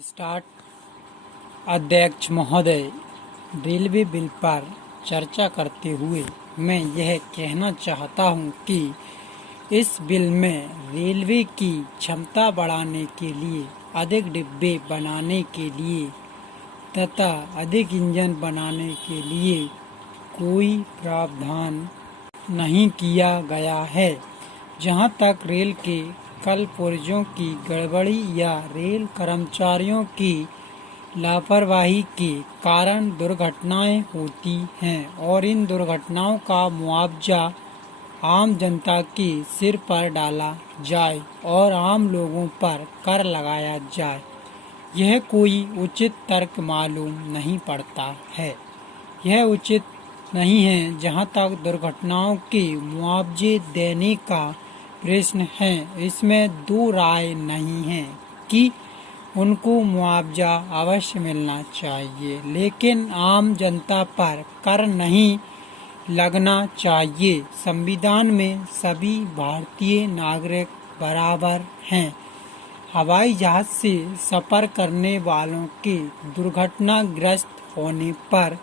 Start. अध्यक्ष महोदय, railway bill पर चर्चा करते हुए मैं यह कहना चाहता हूं कि इस बिल में रेलवे की क्षमता बढ़ाने के लिए, अधिक डिब्बे बनाने के लिए तथा अधिक इंजन बनाने के लिए कोई प्रावधान नहीं किया गया है। जहां तक रेल के कल पुर्जों की गड़बड़ी या रेल कर्मचारियों की लापरवाही के कारण दुर्घटनाएं होती हैं और इन दुर्घटनाओं का मुआवजा आम जनता के सिर पर डाला जाए और आम लोगों पर कर लगाया जाए, यह कोई उचित तर्क मालूम नहीं पड़ता है। यह उचित नहीं है। जहां तक दुर्घटनाओं के मुआवजे देने का प्रश्न है, इसमें दो राय नहीं है कि उनको मुआवजा अवश्य मिलना चाहिए, लेकिन आम जनता पर कर नहीं लगना चाहिए। संविधान में सभी भारतीय नागरिक बराबर हैं। हवाई जहाज से सफर करने वालों के दुर्घटनाग्रस्त होने पर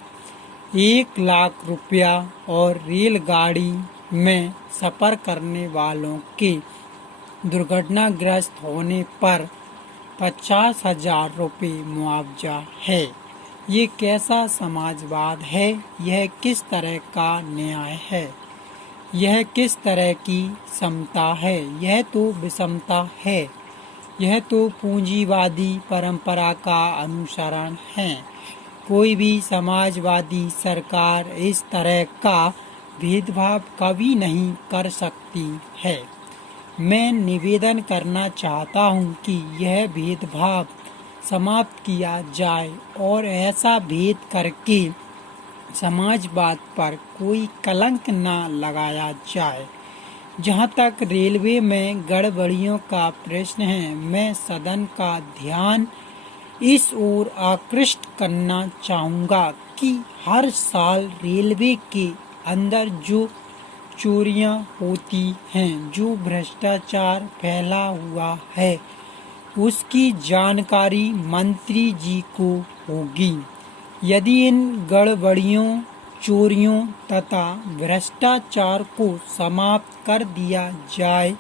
1 लाख रुपया और रेलगाड़ी में सफर करने वालों के दुर्घटनाग्रस्त होने पर 50,000 रुपये मुआवजा है। ये कैसा समाजवाद है? यह किस तरह का न्याय है? यह किस तरह की समता है? यह तो विषमता है। यह तो पूंजीवादी परंपरा का अनुसरण है। कोई भी समाजवादी सरकार इस तरह का भेदभाव कभी नहीं कर सकती है। मैं निवेदन करना चाहता हूं कि यह भेदभाव समाप्त किया जाए और ऐसा भेद करके समाजवाद पर कोई कलंक न लगाया जाए। जहां तक रेलवे में गड़बड़ियों का प्रश्न है, मैं सदन का ध्यान इस ओर आकृष्ट करना चाहूँगा कि हर साल रेलवे के अंदर जो चोरियां होती हैं, जो भ्रष्टाचार फैला हुआ है, उसकी जानकारी मंत्री जी को होगी। यदि इन गड़बड़ियों, चोरियों तथा भ्रष्टाचार को समाप्त कर दिया जाए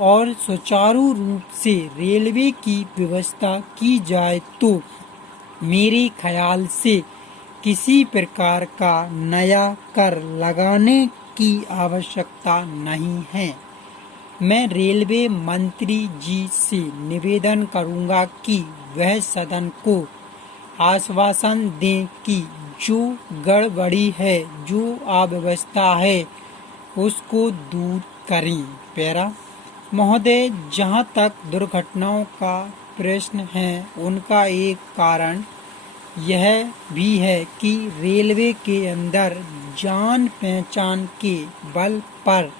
और सुचारू रूप से रेलवे की व्यवस्था की जाए तो मेरे ख्याल से किसी प्रकार का नया कर लगाने की आवश्यकता नहीं है। मैं रेलवे मंत्री जी से निवेदन करूंगा कि वह सदन को आश्वासन दें कि जो गड़बड़ी है, जो अव्यवस्था है, उसको दूर करें। पैरा महोदय, जहां तक दुर्घटनाओं का प्रश्न है, उनका एक कारण यह भी है कि रेलवे के अंदर जान पहचान के बल पर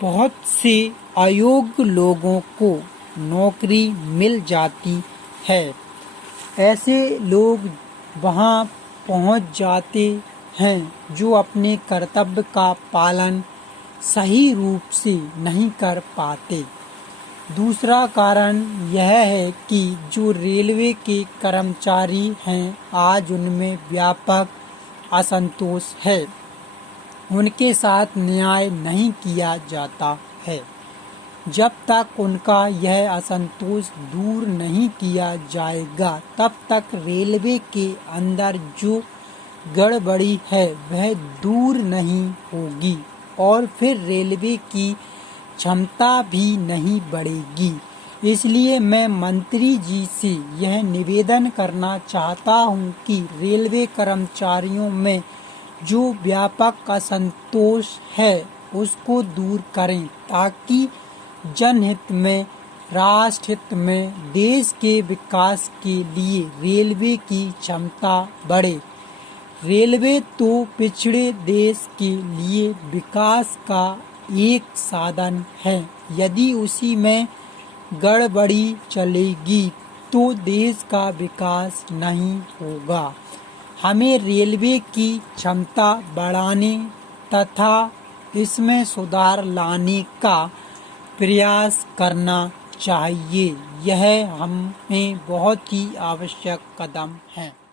बहुत से अयोग्य लोगों को नौकरी मिल जाती है। ऐसे लोग वहां पहुंच जाते हैं जो अपने कर्तव्य का पालन सही रूप से नहीं कर पाते। दूसरा कारण यह है कि जो रेलवे के कर्मचारी हैं, आज उनमें व्यापक असंतोष है। उनके साथ न्याय नहीं किया जाता है। जब तक उनका यह असंतोष दूर नहीं किया जाएगा, तब तक रेलवे के अंदर जो गड़बड़ी है वह दूर नहीं होगी और फिर रेलवे की क्षमता भी नहीं बढ़ेगी। इसलिए मैं मंत्री जी से यह निवेदन करना चाहता हूं कि रेलवे कर्मचारियों में जो व्यापक असंतोष है उसको दूर करें, ताकि जनहित में, राष्ट्रहित में, देश के विकास के लिए रेलवे की क्षमता बढ़े। रेलवे तो पिछड़े देश के लिए विकास का एक साधन है। यदि उसी में गड़बड़ी चलेगी तो देश का विकास नहीं होगा। हमें रेलवे की क्षमता बढ़ाने तथा इसमें सुधार लाने का प्रयास करना चाहिए। यह हमें बहुत ही आवश्यक कदम है।